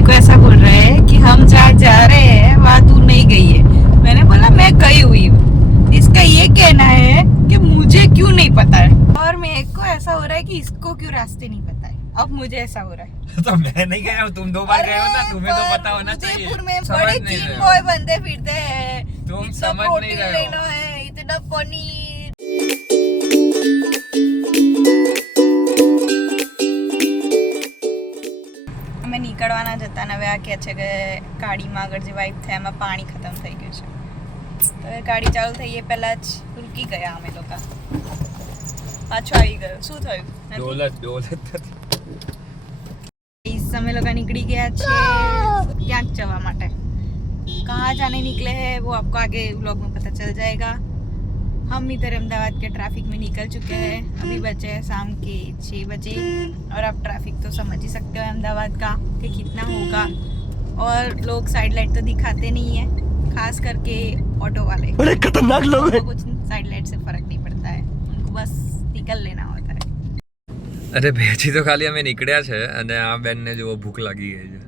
मेरे को ऐसा बोल रहा है कि हम जहाँ जा रहे हैं वहाँ तू नहीं गई है। मैंने बोला मैं गई हुई हूँ। इसका ये कहना है कि मुझे क्यों नहीं पता है, और मेरे को ऐसा हो रहा है कि इसको क्यों रास्ते नहीं पता है। अब मुझे ऐसा हो रहा है। तो मैं नहीं गया हूँ, तुम 2 बार गए हो ना, तुम्हें तो पता होना चाहिए। उदयपुर में बड़े चीन बॉय बंदे फिरते हैं, तुम इतना समझ नहीं प्रोटीन रहे लेना हो। है, इतना पनीर। અમે નીકળવાના જ હતા ને હવે આ કહે છે કે ગાડીમાં આગળ જે વાઇફ થાય એમાં પાણી ખતમ થઈ ગયું છે, તો હવે ગાડી ચાલુ થઈ એ પહેલા જ રૂકી ગયા અમે લોકો, પાછો આવી ગયો। શું થયું? અમે લોકો નીકળી ગયા છે ક્યાંક જવા માટે। कहाँ जाने निकले हैं वो आपको आगे व्लॉग में पता चल जाएगा। हम इधर अहमदाबाद के ट्रैफिक में निकल चुके हैं। अभी बचे हैं शाम के 6 बजे और आप ट्रैफिक तो समझ ही सकते हो अहमदाबाद का कि कितना होगा। और लोग साइड लाइट तो दिखाते नहीं है, खास करके ऑटो वाले। बड़े खतरनाक लोग हैं। कुछ साइड लाइट से फर्क नहीं पड़ता है, उनको बस निकल लेना होता है। અરે ભેજી તો ખાલી અમે નીકળ્યા છે અને આ બેનને જો ભૂખ લાગી ગઈ છે।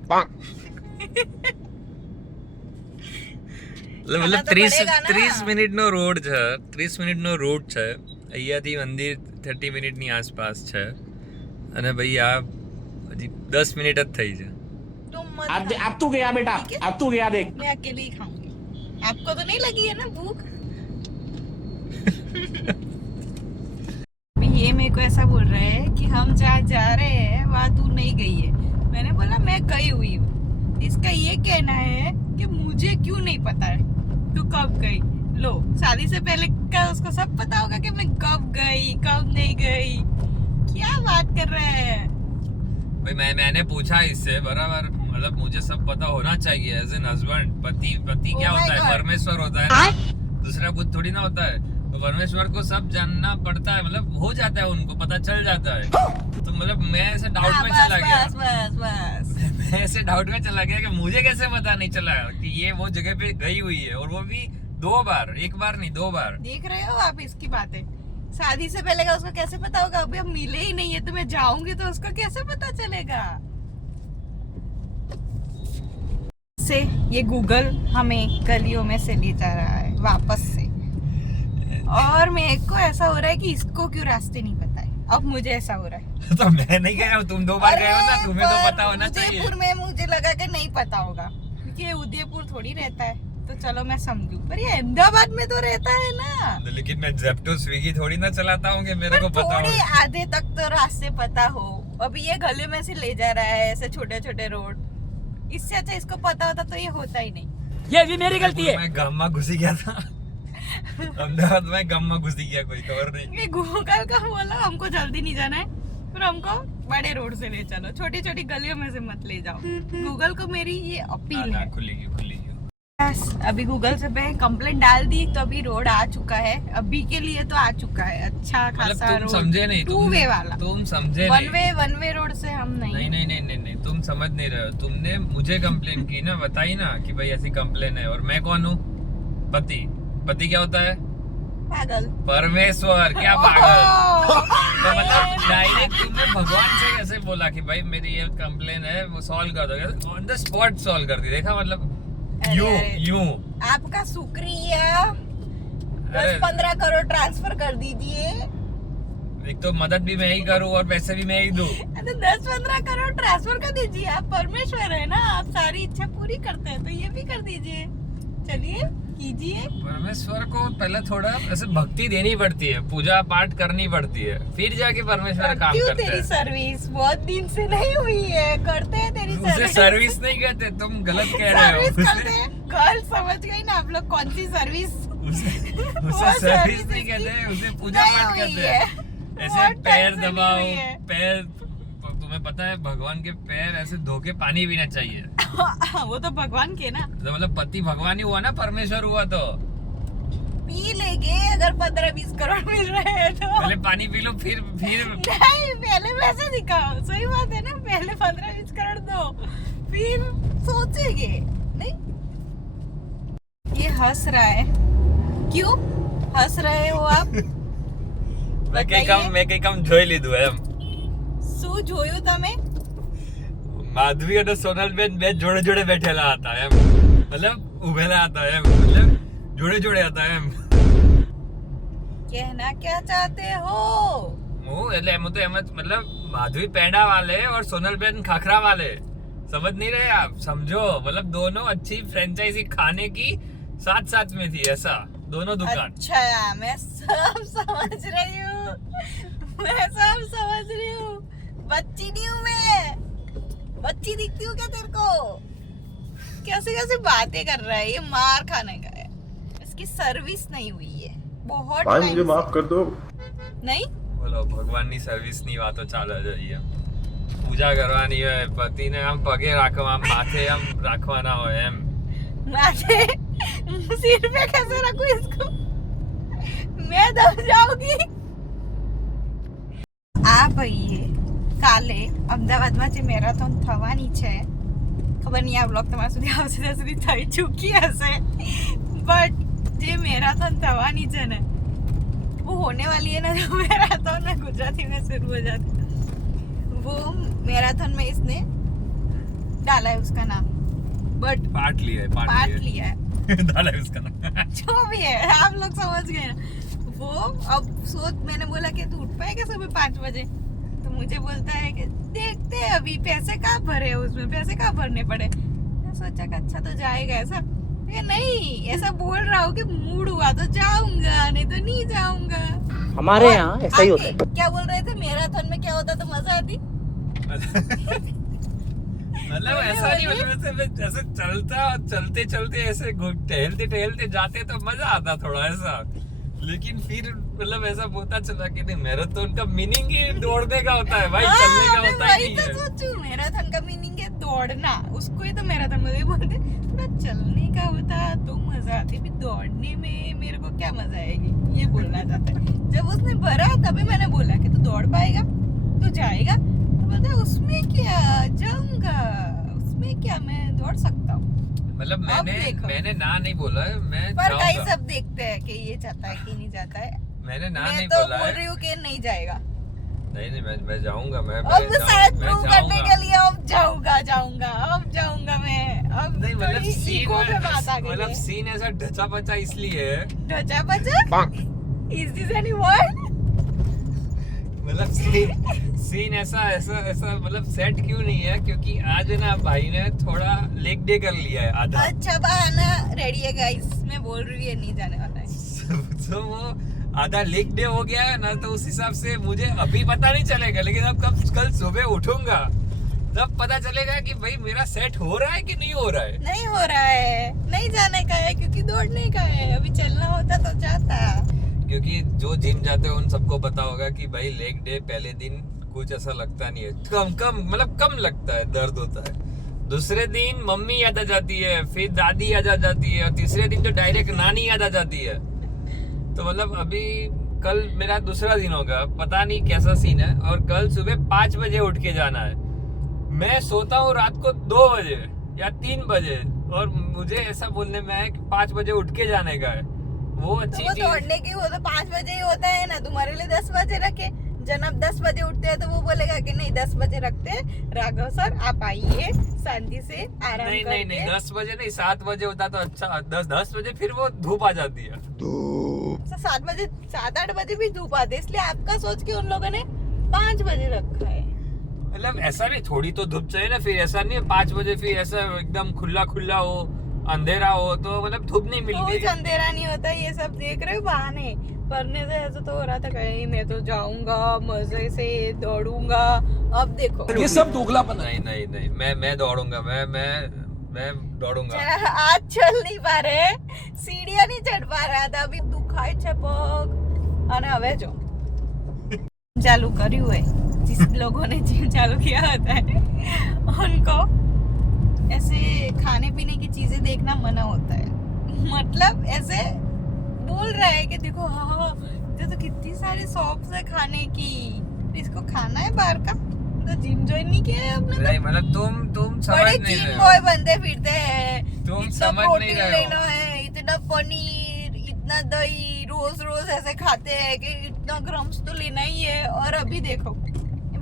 मतलब 30 મિનિટનો રોડ છે, 30 મિનિટનો રોડ છે અહીંયાથી મંદિર 30 મિનિટની આસપાસ છે અને ભાઈ આ હજી 10 મિનિટ જ થઈ છે। अब तू गया बेटा, अब तू गया देख। मैं अकेले ही खाऊंगी, आपको तो नहीं लगी है ना भूख? ये मेरे को ऐसा बोल रहा है कि हम जहाँ जा रहे हैं वहाँ तू नहीं गई है। मैंने बोला मैं गई हुई हूँ। इसका ये कहना है कि मुझे क्यों नहीं पता है तू कब गई। लो, शादी से पहले का उसको सब पता होगा कि मैं कब गई कब नहीं गई। क्या बात कर रहे हैं भाई? मैंने पूछा इससे बराबर, मतलब मुझे सब पता होना चाहिए एज एन हस्बैंड। पति क्या होता है? परमेश्वर होता है ना, दूसरा कुछ थोड़ी ना होता है। तो परमेश्वर को सब जानना पड़ता है, मतलब हो जाता है, उनको पता चल जाता है। तो मतलब मैं ऐसे डाउट में चला गया, बस मैं ऐसे डाउट में चला गया कि मुझे कैसे पता नहीं चला कि ये वो जगह पे गई हुई है, और वो भी 2 बार, 1 बार नहीं 2 बार। देख रहे हो आप इसकी बातें? शादी से पहले का उसको कैसे पता होगा? अभी हम मिले ही नहीं है, तो मैं जाऊंगी तो उसको कैसे पता चलेगा? से ये गूगल हमें गलियों में से ले जा रहा है वापस से, और मेरे को ऐसा हो रहा है कि इसको क्यों रास्ते नहीं पता है। अब मुझे ऐसा हो रहा है। तो मैं नहीं गया हूँ, तुम 2 बार गए हो ना, तुम्हें तो पता होना चाहिए। उदयपुर में मुझे लगा कि नहीं पता होगा, क्योंकि ये उदयपुर थोड़ी रहता है, तो चलो मैं समझू, पर ये अहमदाबाद में तो रहता है ना। लेकिन मैं जेप्टो स्विगी थोड़ी ना चलाता हूँ कि मेरे को पता हो। आधे तक तो रास्ते पता हो। अभी ये गले में से ले जा रहा है ऐसे छोटे छोटे रोड, इससे अच्छा इसको पता होता तो ये होता ही नहीं। ये भी मेरी गलती है। मैं गांव में घुसी गया था अहमदाबाद में गांव में घुसी गया, कोई खबर नहीं। ये गूगल का बोला हमको जल्दी नहीं जाना है, पर हमको बड़े रोड से ले चलो, छोटी छोटी गलियों में से मत ले जाओ। गूगल को मेरी ये अपील है। खुलेगी बस अभी गूगल से मैं कंप्लेंट डाल दी, तो अभी रोड आ चुका है, अभी के लिए तो आ चुका है अच्छा खासा रोड। तुम समझे नहीं, 2 वे वाला, तुम समझे वन वे रोड से हम नहीं। नहीं, तुम समझ नहीं रहे हो। तुमने मुझे कंप्लेन की ना, बताई ना कि भाई ऐसी कंप्लेन है, और मैं कौन हूँ? पति क्या होता है? पागल। परमेश्वर। क्या पागल? तो मतलब डायरेक्ट तुमने भगवान से कैसे बोला कि भाई मेरी ये कंप्लेन है, वो सॉल्व कर दोगे? ऑन द स्पॉट सॉल्व कर दी। देखा मतलब यूं आपका शुक्रिया। 10-15 करोड़ ट्रांसफर कर दीजिए। एक तो मदद भी मैं ही करूँ और पैसे भी मैं ही दूँ। 10-15 करोड़ ट्रांसफर कर दीजिए। आप परमेश्वर है ना, आप सारी इच्छा पूरी करते हैं, तो ये भी कर दीजिए। चलिए कीजिए। परमेश्वर को पहले थोड़ा ऐसे भक्ति देनी पड़ती है, पूजा पाठ करनी पड़ती है, फिर जाके परमेश्वर काम करते हैं। तेरी सर्विस बहुत दिन से नहीं हुई है, करते हैं तेरी सर्विस। उसे सर्विस नहीं कहते, तुम गलत कह रहे हो। कल समझ गई ना आप लोग कौन सी सर्विस? उसे सर्विस नहीं कहते, उसे पूजा पाठ कहते हैं। ऐसे पैर दबाओ, पैर, तुम्हें पता है भगवान के पैर ऐसे धो के पानी पीना चाहिए। वो तो भगवान के ना, तो मतलब पति भगवान ही हुआ ना, परमेश्वर हुआ तो पी लेंगे अगर 15-20 करोड़ मिल रहे हैं तो। पहले पानी पी लो, फिर नहीं, पहले वैसे दिखाओ। सही बात है ना, पहले 15-20 करोड़ दो, फिर सोचेंगे। नहीं, ये हंस रहा है, क्यों हंस रहे हो आप? મેં કઈ કામ જોઈ લીધું એમ। શું જોયું તમે? માધવી અને સોનલબેન બે જોડે જોડે બેઠેલા હતા એમ, મતલબ ઉભેલા હતા એમ, મતલબ જોડે જોડે હતા એમ. कहना क्या चाहते हो? હું એટલે એમ તો એમ જ, મતલબ माधवी पेड़ा वाले और सोनलबेन खाखरा वाले, समझ नहीं रहे आप? समझो, मतलब दोनों अच्छी फ्रेंचाइजी खाने की साथ साथ में थी, ऐसा दोनों दुकान. अच्छा, मैं सब समझ रही हूँ, मैं सब समझ रही हूँ. बच्ची नहीं हूँ मैं, बच्ची दिखती हूँ क्या तेरे को? कैसे कैसे बातें कर रहा है ये, मार खाने का है. इसकी सर्विस नहीं हुई है बहुत भाई, टाइम मुझे माफ कर दो. नहीं. બોલો, ભગવાનની સર્વિસની વાતો ચાલે છે અહીંયા. પૂજા કરવાની હોય, પતિને આમ પગે રાખવા, આમ માથે આમ રાખવાના હોય એમ. माथे सिर पे कैसे रखूं इसको, मैं दब जाऊंगी. આ ભાઈએ કાલે અમદાવાદમાં જે મેરેથોન થવાની છે, ખબર નહીં આ બ્લોગ તમારા સુધી આવશે ત્યાં સુધી થઈ ચૂકી હશે, બટ જે મેરેથોન થવાની છે ને, वो होने वाली है ना जो मैराथन में, गुजराती में शुरू हो जाती है, वो मैराथन में इसने डाला है उसका नाम, बट पार्ट लिया है, पार्ट लिया है. डाला है उसका नाम. जो भी है आप लोग समझ गए ना. वो अब सोच, मैंने बोला कि तू उठ पाएगा सुबह 5 बजे, तो मुझे बोलता है कि देखते हैं अभी पैसे कहाँ भरे, उसमें पैसे कहाँ भरने पड़े. मैं सोचा कि अच्छा तो जाएगा ऐसा, ये नहीं ऐसा बोल रहा हूँ कि मूड हुआ तो जाऊंगा, नहीं तो नहीं जाऊंगा. हमारे यहाँ ऐसा ही होता है. क्या बोल रहे थे, मैराथन में क्या होता तो मजा आती. मतलब ऐसा नहीं, मतलब ऐसे चलते चलते ऐसे टहलते टहलते जाते तो मजा आता थोड़ा ऐसा, लेकिन फिर मतलब ऐसा होता चला कि नहीं, मैराथन का मीनिंग ही दौड़ने का होता है भाई, चलने का होता ही नहीं है. सोचू मैराथन का मीनिंग है दौड़ना, उसको ही तो मैराथन में बोलते. थोड़ा चलने का होता तो मजा आती, भी दौड़ने में मेरे को क्या मजा आएगी, ये बोलना चाहता है. जब उसने भरा तभी मैंने बोला कि तू दौड़ पाएगा तो जाएगा, तो बोलता उसमें क्या जाऊंगा, उसमें क्या मैं दौड़ सकता हूँ. मतलब मैंने ना नहीं बोला है, मैं पर कई जाऊंगा. सब देखते हैं कि ये चाहता है कि नहीं चाहता है. मैंने ना मैं नहीं तो बोला बोल है. रही हूँ कि नहीं जाएगा. नहीं मैं जाऊंगा. मैं अब शायद मैं प्रूव करने जाऊंगा. के लिए अब जाऊंगा मैं. अब नहीं मतलब थोड़ी सीन ईगो पे बात आ गई मतलब है. सीन ऐसा ढचा पचा इसलिए है, ढचा पचा? Is this any word? मतलब सीन ऐसा मतलब सेट क्यों नहीं है, क्योंकि आज ना भाई ने थोड़ा लेग डे कर लिया है आधा. अच्छा बहाना रेडी है गाइस, मैं बोल रही हूँ ये नहीं जाने वाला है. तो वो आधा लेग डे हो गया है ना, तो उस हिसाब से मुझे अभी पता नहीं चलेगा, लेकिन अब कल सुबह उठूंगा तब पता चलेगा कि भाई मेरा सेट हो रहा है कि नहीं हो रहा है. नहीं हो रहा है, नहीं जाने का है क्योंकि दौड़ने का है. अभी चलना होता तो जाता, क्योंकि जो जिम जाते हैं उन सबको पता होगा कि भाई लेग डे पहले दिन कुछ ऐसा लगता नहीं है, कम लगता है, दर्द होता है. दूसरे दिन मम्मी याद आ जाती है, फिर दादी याद आ जाती है, और तीसरे दिन तो डायरेक्ट नानी याद आ जाती है. तो मतलब अभी कल मेरा दूसरा दिन होगा, पता नहीं कैसा सीन है. और कल सुबह 5 बजे उठ के जाना है. मैं सोता हूँ रात को 2 बजे या 3 बजे, और मुझे ऐसा बोलने में है कि 5 बजे उठ के जाने का है. वो अच्छी तो चीज. दौड़ने की वो तो 5 बजे ही होता है ना, तुम्हारे लिए 10 बजे रखे. जनाब 10 बजे उठते हैं तो वो बोलेगा कि नहीं 10 बजे रखते हैं, राघव सर आप आइए शांति से आराम करके. नहीं 10 बजे नहीं, 7 बजे होता तो अच्छा. 10 बजे फिर वो धूप आ जाती है. 7-8 बजे भी धूप आते, इसलिए आपका सोच के उन लोगों ने 5 बजे रखा है. मतलब ऐसा नहीं, थोड़ी तो धूप चाहिए ना, फिर ऐसा नहीं है 5 बजे फिर ऐसा एकदम खुला हो, अंधेरा हो, तो मतलब धूप नहीं मिलती. कुछ अंधेरा नहीं होता, ये सब देख रहे हो बहाने. पढ़ने से ऐसा तो हो रहा था कहीं मैं तो जाऊंगा मजे से दौड़ूंगा. अब देखो ये सब दोगलापन है. नहीं मैं दौड़ूंगा. मैं दौड़ूंगा. आज चल नहीं पा रहे, सीढ़ियां नहीं चढ़ पा रहा था, अभी दुखाई છે પગ. અને હવે જો ચાલુ કર્યું है, जिस लोगों ने जिम चालू किया होता है उनको ऐसे खाने पीने की चीजें देखना मना होता है. मतलब ऐसे बोल रहा है कि देखो हाँ तो कितनी सारी शॉप्स है खाने की, इसको खाना है बाहर का, तो जिम ज्वाइन नहीं किया है आपने. नहीं मतलब तुम समझ बड़े नहीं जिम रहे बॉय हो. बनते फिरते हैं, तुम इतना समझ नहीं प्रोटीन रहे हो. लेना है, इतना पनीर, इतना दही, रोज ऐसे खाते हैं कि इतना ग्राम्स तो लेना ही है. और अभी देखो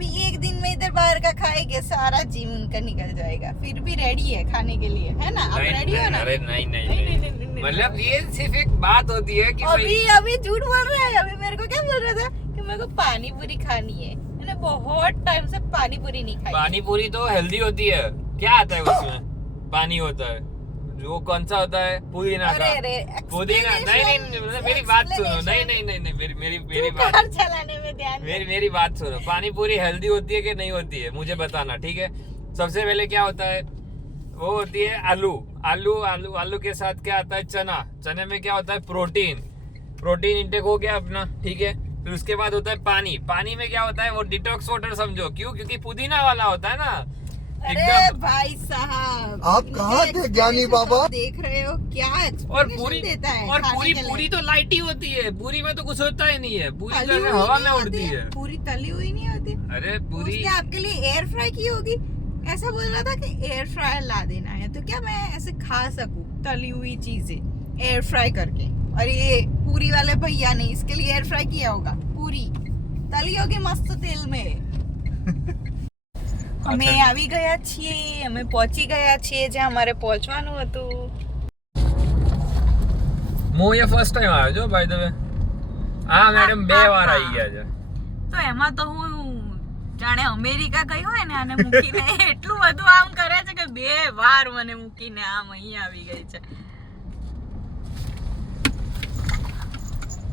अभी एक दिन में इधर बाहर का खाएंगे, सारा जिम उनका निकल जाएगा। फिर भी रेडी है खाने के लिए, है ना? आप रेडी हो ना? अरे नहीं, मतलब ये सिर्फ एक बात होती है कि अभी झूठ बोल रहा है। अभी मेरे को क्या बोल रहा था कि मेरे को पानी पूरी खानी है। मैंने बहुत टाइम से पानी पूरी नहीं खाई। पानी पूरी तो हेल्दी होती है, क्या आता है उसमें? पानी होता है, जो कौन सा होता है? पुदीना का। पुदीना नहीं, मेरी बात सुनो। नहीं, मेरी बात चलाने में ध्यान। मेरी बात सुनो। पानी पूरी हेल्दी होती है कि नहीं होती है, मुझे बताना, ठीक है? सबसे पहले क्या होता है, वो होती है आलू के साथ क्या आता है? चने में क्या होता है? प्रोटीन इंटेक हो गया अपना, ठीक है? फिर उसके बाद होता है पानी में क्या होता है? वो डिटॉक्स वाटर समझो। क्यों? क्योंकि पुदीना वाला होता है ना। अरे भाई साहब, आप कहाँ थे ज्ञानी बाबा? देख रहे हो क्या और पूरी देता है? और पूरी तो लाइट ही होती है, पूरी में तो कुछ होता ही नहीं है। पूरी तो ऐसे हवा में उड़ती है। पूरी तली हुई नहीं होती। अरे पूरी उसने आपके लिए एयर फ्राई की होगी। ऐसा बोल रहा था कि एयर फ्रायर ला देना है, तो क्या मैं ऐसे खा सकूं तली हुई चीजें एयर फ्राई करके? और ये पूरी वाले भैया ने इसके लिए एयर फ्राई किया होगा। पूरी तली होगी मस्त तेल में। અમે આવી ગયા છીએ, અમે પહોંચી ગયા છીએ જ્યાં અમારે પહોંચવાનું હતું। હું એ ફર્સ્ટ ટાઈમ આવ્યો છો બાય ધ વે। હા મેડમ 2 વાર આવી ગયા છે। તો એમાં તો હું જાણે અમેરિકા ગઈ હોય ને આને મૂકીને એટલું બધું આમ કરે છે કે 2 વાર મને મૂકીને આમ અહીં આવી ગઈ છે।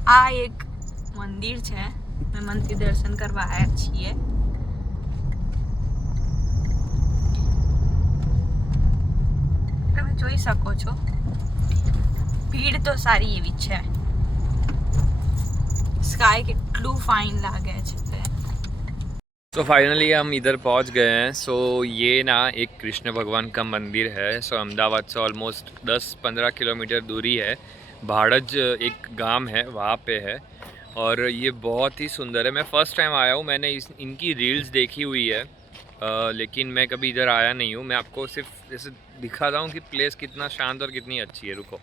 આ એક મંદિર છે, અમે મંદિર દર્શન કરવા આવ્યા છીએ। તમે જોઈ શકો છો ભીડ તો સારી એવી છે। સ્કાય કેટલું ફાઇન લાગે છે। तो फाइनली हम इधर पहुंच गए हैं। सो ये ना एक कृष्ण भगवान का मंदिर है। सो अहमदाबाद से ऑलमोस्ट 10-15 किलोमीटर दूरी है। भाड़ज एक गांव है, वहाँ पे है। और ये बहुत ही सुंदर है। मैं फ़र्स्ट टाइम आया हूँ। मैंने इनकी रील्स देखी हुई है, लेकिन मैं कभी इधर आया नहीं हूँ। मैं आपको सिर्फ जैसे दिखाता हूँ कि प्लेस कितना शांत और कितनी अच्छी है। रुको,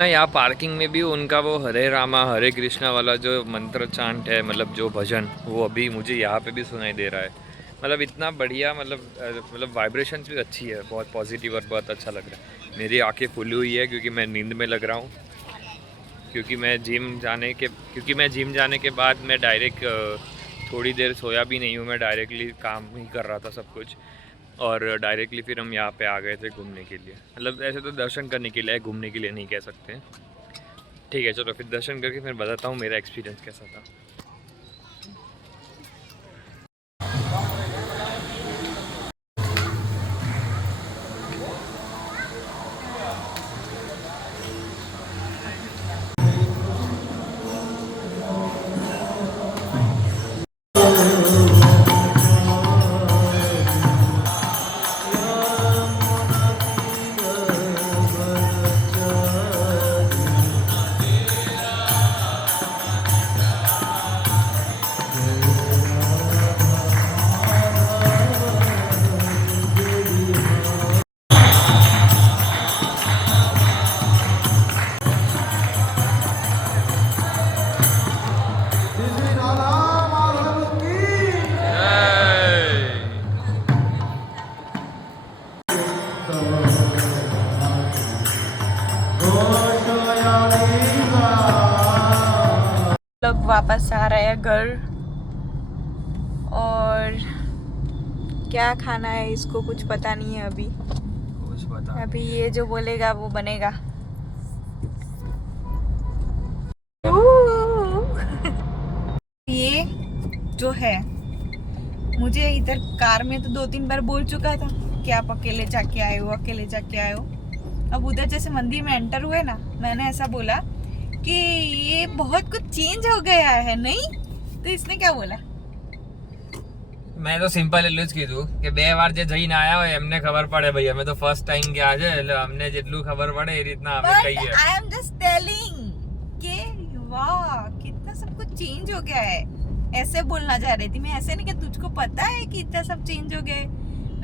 यहाँ पार्किंग में भी उनका वो हरे रामा हरे कृष्णा वाला जो मंत्र चांट है, मतलब जो भजन, वो अभी मुझे यहाँ पे भी सुनाई दे रहा है। मतलब इतना बढ़िया, मतलब वाइब्रेशंस भी अच्छी है, बहुत पॉजिटिव और बहुत अच्छा लग रहा है। मेरी आंखें खुली हुई है क्योंकि मैं नींद में लग रहा हूँ। क्योंकि मैं जिम जाने के बाद मैं डायरेक्ट थोड़ी देर सोया भी नहीं हूँ। मैं डायरेक्टली काम ही कर रहा था सब कुछ, और डायरेक्टली फिर हम यहाँ पे आ गए थे घूमने के लिए। मतलब ऐसे तो दर्शन करने के लिए, घूमने के लिए नहीं कह सकते। ठीक है, चलो फिर दर्शन करके फिर बताता हूँ मेरा एक्सपीरियंस कैसा था। लोग वापस आ रहे हैं घर, और क्या खाना है इसको कुछ पता नहीं है अभी। कुछ पता अभी ये जो बोलेगा वो बनेगा। ये जो है, मुझे इधर कार में तो 2-3 बार बोल चुका था कि आप अकेले जाके आए हो, अकेले जाके आए हो। अब उधर जैसे मंदिर में एंटर हुए ना, मैंने ऐसा बोला कि ये बहुत कुछ चेंज हो गया है, नहीं? तो इसने क्या बोला? मैं तो सिंपल એટલું જ કીધું કે 2 વાર જે જઈને આયા હોય એમને ખબર પડે ભાઈ, અમે તો ફર્સ્ટ ટાઈમ ગયા છે એટલે અમને જેટલું ખબર પડે એ રીતના અમે કહીએ। आई एम जस्ट टेलिंग कि वाह कितना सब कुछ चेंज हो गया है। ऐसे बोलना चाह रही थी मैं, ऐसे नहीं कि तुझको पता है कि इतना सब चेंज हो गया है।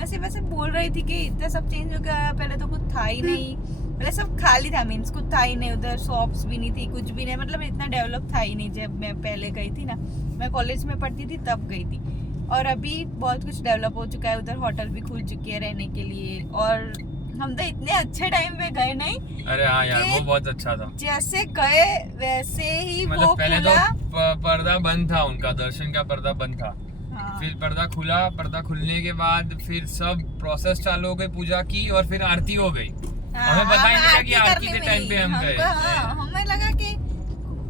वैसे वैसे बोल रही थी कि इतना सब चेंज हो गया, पहले तो कुछ था ही नहीं, पहले सब खाली था, मीन्स कुछ था ही नहीं उधर, शॉप्स भी नहीं थी, कुछ भी नहीं, मतलब इतना डेवलप था ही नहीं जब मैं पहले गई थी ना, मैं कॉलेज में पढ़ती थी तब गई थी। और अभी बहुत कुछ डेवलप हो चुका है, उधर होटल भी खुल चुकी है रहने के लिए, और हम तो इतने अच्छे टाइम पे गए नहीं, अरे हाँ यार वो बहुत अच्छा था। जैसे गए वैसे ही वो मतलब पहले तो खुला। पर्दा बंद था, उनका दर्शन का पर्दा बंद था, हाँ। फिर पर्दा खुला, पर्दा खुलने के बाद फिर सब प्रोसेस चालू हो गई, पूजा की और फिर आरती हो गई। हमें पता ही नहीं था कि आरती के टाइम पे हम गए। हमें लगा कि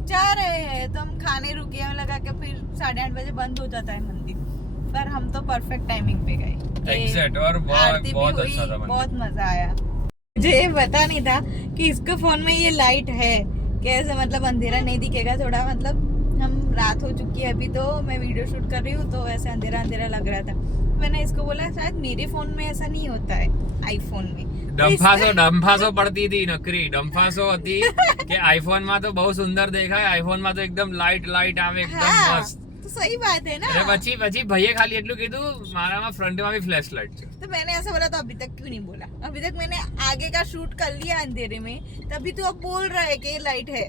जा रहे हैं तो हम खाने रुके, हमें लगा कि फिर 8:30 बजे बंद हो जाता है मंदिर, पर हम तो परफेक्ट टाइमिंग पे गए। एग्जैक्ट, और आरती बहुत भी हुई, अच्छा था मंदिर। बहुत मजा आया। मुझे ये पता नहीं था कि इसके फोन में ये लाइट है, कैसे मतलब अंधेरा नहीं दिखेगा थोड़ा, मतलब हम रात हो चुकी है अभी, तो मैं वीडियो शूट कर रही हूँ तो ऐसे अंधेरा अंधेरा लग रहा था। मैंने इसको बोला शायद मेरे फोन में ऐसा नहीं होता है, आईफोन में ડંફાસો પડતી હતી, નકરી ડંફાસો હતી કે આઈફોન માં તો બહુ સુંદર દેખાય, આઈફોન માં તો એકદમ લાઈટ આવે, એકદમ हाँ, મસ્ત। तो सही बात है ना। એટલે પછી ભાઈએ ખાલી એટલું કીધું મારામાં ફ્રન્ટ માં બી ફ્લેશ લાઈટ છે। तो मैंने ऐसा बोला तो अभी तक क्यों नहीं बोला? अभी तक मैंने आगे का शूट कर लिया अंधेरे में, तभी तो अब बोल रहा है कि लाइट है।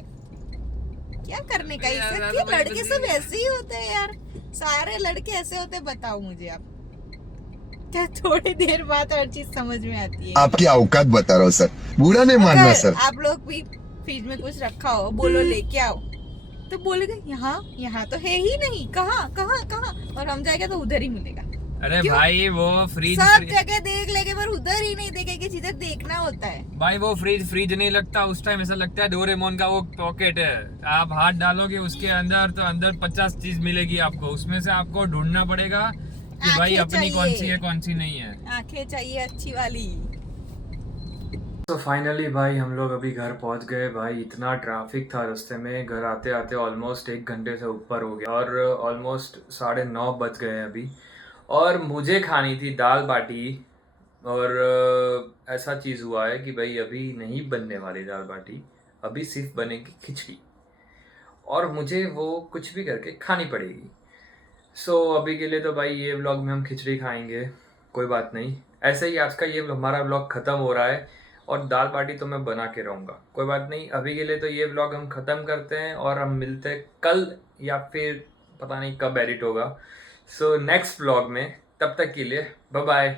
क्या करने का यार, इससे? यार, कि भाई लड़के सब मुझे- ऐसे ही होते हैं यार, सारे लड़के ऐसे होते हैं, बताओ मुझे आप। क्या थोड़ी देर बाद हर चीज समझ में आती है। आपकी औकात बता रहा हूँ सर, बुरा नहीं मानना अगर सर। आप लोग भी फ्रिज में कुछ रखा हो, बोलो लेके आओ, तो बोलेगा यहाँ तो है ही नहीं, कहाँ कहाँ कहाँ, और हम जाएंगे तो उधर ही मिलेगा। अरे क्यों? भाई वो फ्रिज सब जगह देख लेंगे पर उधर ही नहीं देखेंगे, जिधर देखना होता है। भाई वो फ्रिज नहीं लगता, उस टाइम ऐसा लगता है डोरेमोन का वो पॉकेट है, आप हाथ डालोगे उसके अंदर तो अंदर 50 चीज मिलेगी आपको, उसमें से आपको ढूंढना पड़ेगा कि भाई आंखें अपनी चाहिए। कौन सी है कौन सी नहीं है। आंखें चाहिए अच्छी वाली। तो फाइनली भाई हम लोग अभी घर पहुंच गए। भाई इतना ट्रैफिक था रास्ते में, घर आते आते ऑलमोस्ट 1 घंटे से ऊपर हो गया, और ऑलमोस्ट 9:30 बज गए हैं अभी। और मुझे खानी थी दाल बाटी, और ऐसा चीज़ हुआ है कि भाई अभी नहीं बनने वाली दाल बाटी, अभी सिर्फ बनेगी खिचड़ी, और मुझे वो कुछ भी करके खानी पड़ेगी। सो अभी के लिए तो भाई ये व्लॉग में हम खिचड़ी खाएंगे, कोई बात नहीं। ऐसे ही आज का ये हमारा व्लॉग ख़त्म हो रहा है, और दाल बाटी तो मैं बना के रहूँगा, कोई बात नहीं। अभी के लिए तो ये व्लॉग हम ख़त्म करते हैं, और हम मिलते हैं कल, या फिर पता नहीं कब एडिट होगा। सो नेक्स्ट व्लॉग में, तब तक के लिए बाय बाय।